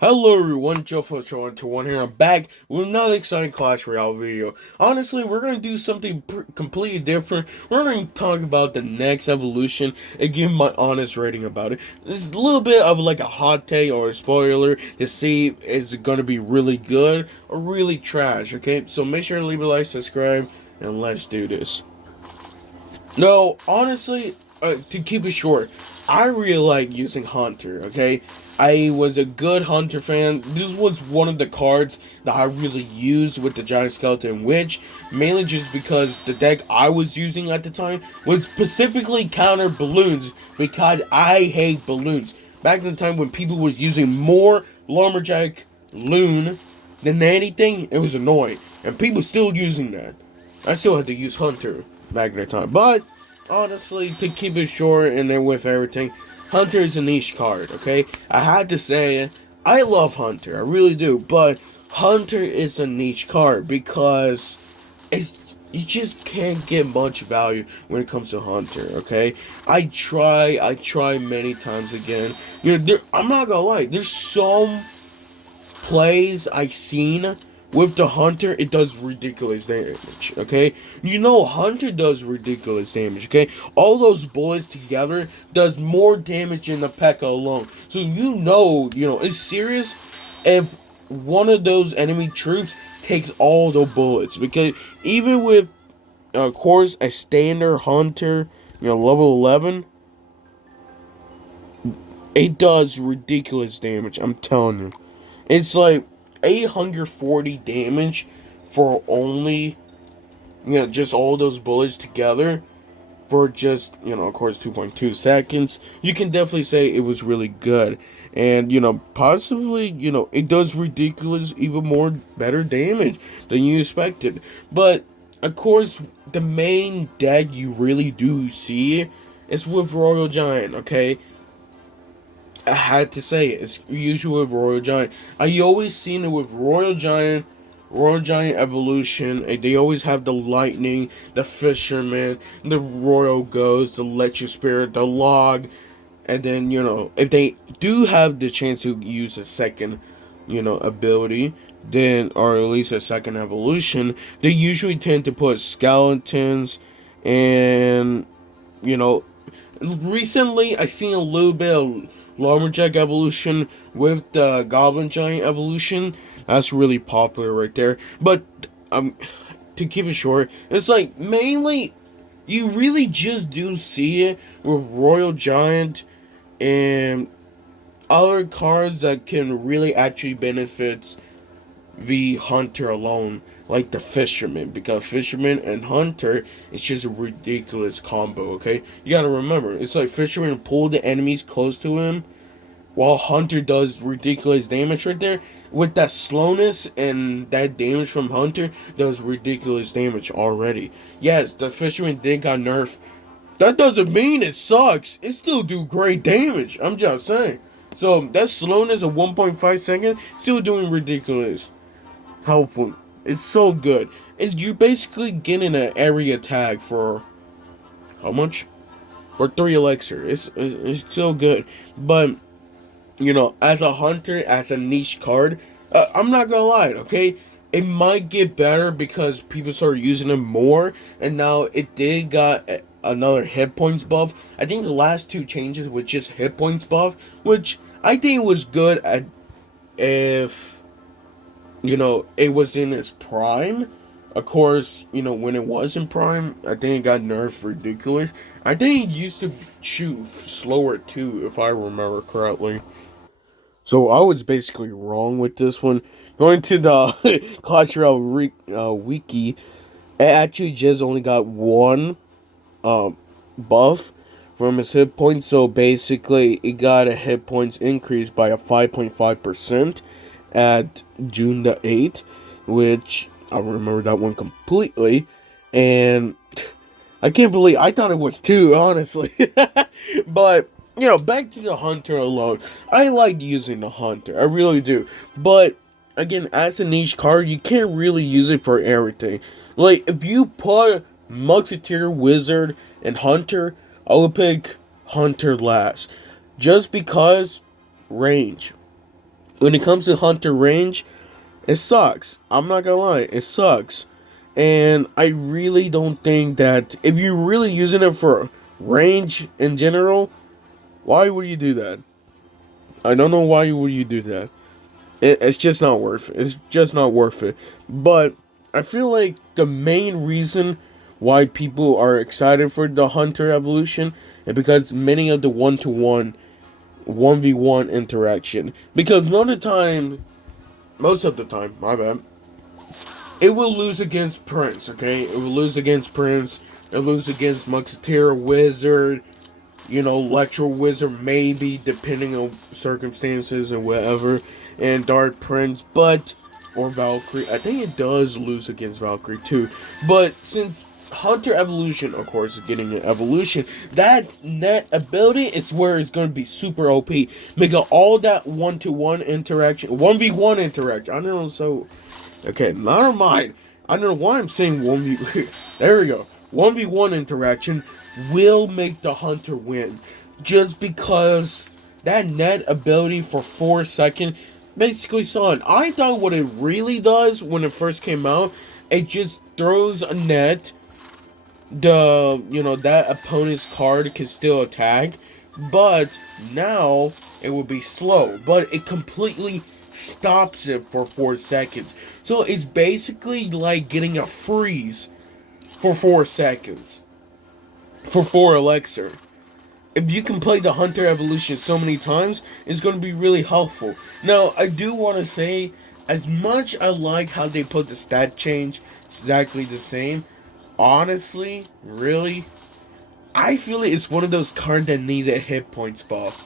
Hello everyone, Joe121 here. I'm back with another exciting Clash Royale video. Honestly, we're going to do something completely different. We're going to talk about the next evolution and give my honest rating about it. This is a little bit of like a hot take or a spoiler to see if it's going to be really good or really trash, okay? So make sure to leave a like, subscribe, and let's do this. No, honestly, to keep it short, I really like using Hunter, okay? I was a good Hunter fan. This was one of the cards that I really used with the Giant Skeleton Witch, mainly just because the deck I was using at the time was specifically counter balloons, because I hate balloons. Back in the time when people was using more Lumberjack Loon than anything, it was annoying. And people still using that. I still had to use Hunter back in the time. But honestly, to keep it short and then with everything, Hunter is a niche card, okay? I had to say I love Hunter, I really do, but Hunter is a niche card because it's you just can't get much value when it comes to Hunter, okay? I try many times again. I'm not gonna lie, there's some plays I've seen with the Hunter, it does ridiculous damage, okay? Hunter does ridiculous damage, okay? All those bullets together does more damage than the P.E.K.K.A alone. So it's serious if one of those enemy troops takes all the bullets. Because even with, of course, a standard Hunter, level 11, it does ridiculous damage, I'm telling you. It's like 840 damage for only, just all those bullets together for just, of course, 2.2 seconds. You can definitely say it was really good. And, possibly, it does ridiculous, even more better damage than you expected. But, of course, the main deck you really do see is with Royal Giant, okay? I had to say it. It's usually with Royal Giant. I always seen it with Royal Giant Evolution. They always have the Lightning, the Fisherman, the Royal Ghost, the Electric Spirit, the Log, and then if they do have the chance to use a second, ability, then or at least a second evolution, they usually tend to put skeletons and you know recently I seen a little bit of Lumberjack evolution with the Goblin Giant evolution. That's really popular right there. But to keep it short, it's like mainly you really just do see it with Royal Giant and other cards that can really actually benefit the Hunter alone, like the Fisherman, because Fisherman and Hunter is just a ridiculous combo, okay? You gotta remember, it's like Fisherman pull the enemies close to him, while Hunter does ridiculous damage right there. With that slowness and that damage from Hunter, does ridiculous damage already. Yes, the Fisherman did got nerfed. That doesn't mean it sucks. It still do great damage. I'm just saying. So that slowness of 1.5 seconds, still doing ridiculous helpful. It's so good. You're basically getting an area tag for how much? For 3 elixir. It's so good. But as a hunter, as a niche card, I'm not gonna lie. Okay, it might get better because people started using it more, and now it did got another hit points buff. I think the last two changes was just hit points buff, which I think was good at if it was in its prime. Of course, when it was in prime, I think it got nerfed ridiculous. I think it used to shoot slower too, if I remember correctly. So I was basically wrong with this one. Going to the Clash Royale wiki, it actually just only got one uh, buff from its hit points. So basically, it got a hit points increase by a 5.5% at June the 8th, which I remember that one completely. And I can't believe I thought it was two, honestly. But back to the Hunter alone. I like using the Hunter, I really do. But again, as a niche card, you can't really use it for everything. Like if you put Musketeer, Wizard, and Hunter, I would pick Hunter last, just because range. When it comes to hunter range, it sucks. I'm not gonna lie, it sucks. And I really don't think that if you're really using it for range in general, why would you do that? I don't know why would you do that. It's just not worth it. It's just not worth it. But I feel like the main reason why people are excited for the hunter evolution is because many of the one-to-one 1v1 interaction. Because most of the time, my bad, it will lose against Prince, okay? It will lose against Prince. It will lose against Musketeer, Wizard, Electro Wizard, maybe, depending on circumstances and whatever, and Dark Prince, or Valkyrie. I think it does lose against Valkyrie too. But since Hunter Evolution, of course, is getting an evolution, that net ability is where it's going to be super OP. Making all that one-to-one interaction, 1v1 interaction. I know, so. Okay, never mind. I don't know why I'm saying 1v. There we go. 1v1 interaction will make the hunter win. Just because that net ability for 4 seconds basically saw it. I thought what it really does when it first came out, it just throws a net. That opponent's card can still attack. But now it will be slow. But it completely stops it for 4 seconds. So it's basically like getting a freeze for 4 seconds. For 4 elixir. If you can play the Hunter Evolution so many times, it's going to be really helpful. Now, I do want to say, as much I like how they put the stat change exactly the same, honestly, really, I feel like it's one of those cards that needs a hit points buff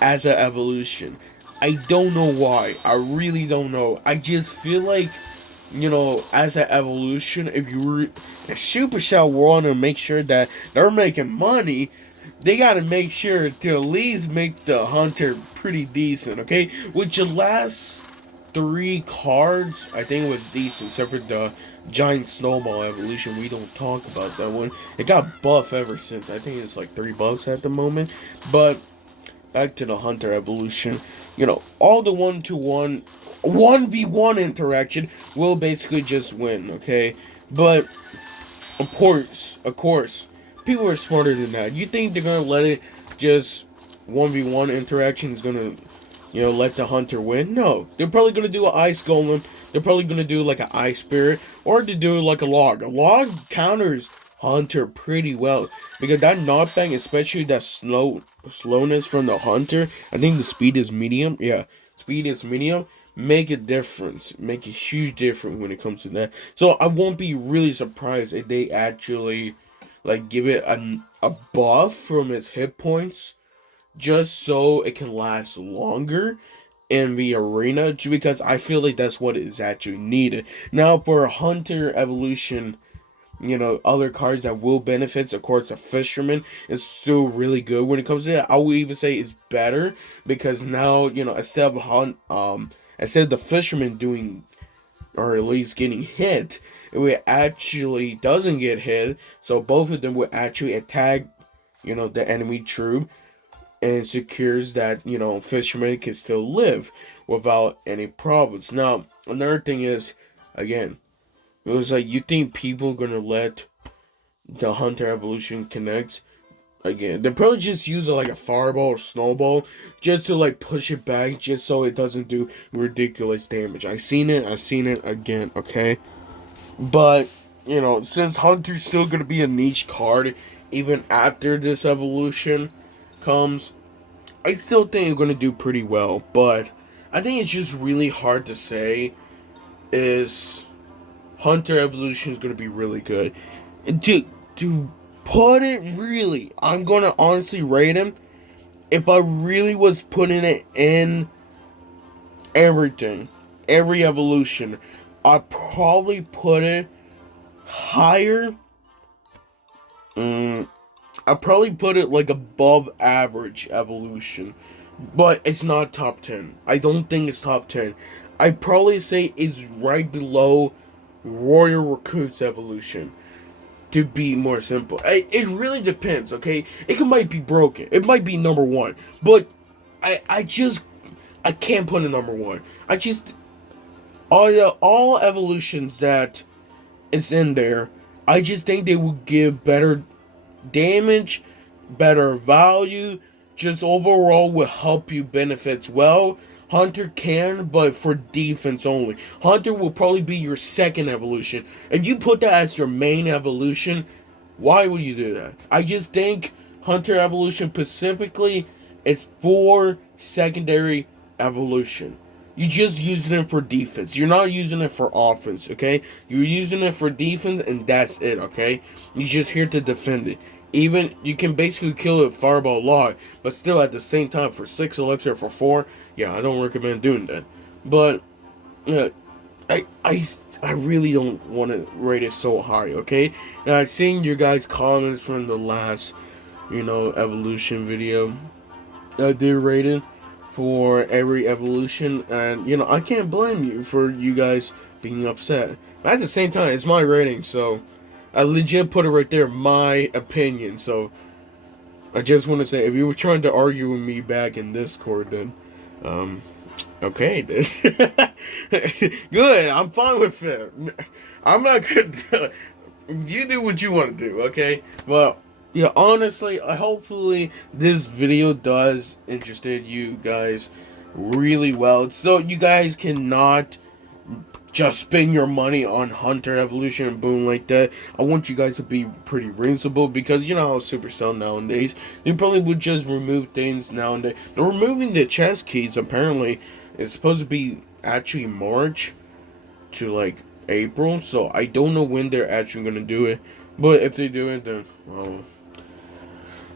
as an evolution. I don't know why. I really don't know. I just feel like, as an evolution, if Supercell want to make sure that they're making money, they got to make sure to at least make the hunter pretty decent, okay? With your last 3 cards, I think it was decent, except for the giant snowball evolution. We don't talk about that one. It got buff ever since. I think it's like 3 buffs at the moment. But back to the hunter evolution. All the 1-to-1, 1v1 interaction will basically just win, okay? But of course, people are smarter than that. You think they're gonna let it just 1v1 interaction is gonna, let the hunter win? No, they're probably gonna do an ice golem. They're probably gonna do like an ice spirit, or to do like a log. A log counters hunter pretty well because that knockback, especially that slowness from the hunter. I think the speed is medium. Yeah, speed is medium. Make a difference. Make a huge difference when it comes to that. So I won't be really surprised if they actually give it a buff from its hit points just so it can last longer in the arena, because I feel like that's what is actually needed. Now for Hunter Evolution, other cards that will benefit, of course, the Fisherman is still really good when it comes to that. I will even say it's better because now, instead of the Fisherman doing, or at least getting hit, it actually doesn't get hit, so both of them will actually attack, the enemy troop, and secures that, Fisherman can still live without any problems. Now, another thing is, again, it was like, you think people are gonna let the Hunter Evolution connect? Again, they probably just use like a fireball or snowball just to push it back, just so it doesn't do ridiculous damage. I've seen it again, okay? But, since Hunter's still gonna be a niche card, even after this evolution comes, I still think it's gonna do pretty well. But I think it's just really hard to say is Hunter Evolution is gonna be really good. To put it really, I'm gonna honestly rate him. If I really was putting it in everything, every evolution, I'd probably put it higher. I'd probably put it above average evolution, but it's not top 10. I don't think it's top 10. I'd probably say it's right below Royal Recruit's evolution, to be more simple. It really depends, okay? Might be broken. It might be number 1. But I just I can't put a number one. I just all evolutions that is in there. I just think they will give better damage, better value, just overall will help you benefits well. Hunter can, but for defense only. Hunter will probably be your second evolution. If you put that as your main evolution, why would you do that? I just think Hunter evolution specifically is for secondary evolution. You're just using it for defense. You're not using it for offense, okay? You're using it for defense, and that's it, okay? You're just here to defend it. Even you can basically kill it fireball log, but still at the same time for 6 elixir for 4, yeah, I don't recommend doing that. But uh, I really don't want to rate it so high, okay? And I've seen your guys' comments from the last, evolution video. I did rate it for every evolution, and I can't blame you for you guys being upset. But at the same time, it's my rating, so I legit put it right there, my opinion. So I just want to say, if you were trying to argue with me back in Discord, then okay, then good. I'm fine with it. I'm not good. You do what you want to do, okay? Well, yeah, honestly, hopefully this video does interested you guys really well. So you guys cannot just spend your money on Hunter Evolution and boom like that. I want you guys to be pretty reasonable, because you know how Supercell nowadays, they probably would just remove things nowadays. They're removing the chest keys, apparently. It's supposed to be actually March to like April, so I don't know when they're actually gonna do it. But if they do it, then well,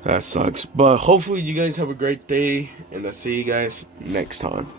that sucks. But hopefully you guys have a great day, and I'll see you guys next time.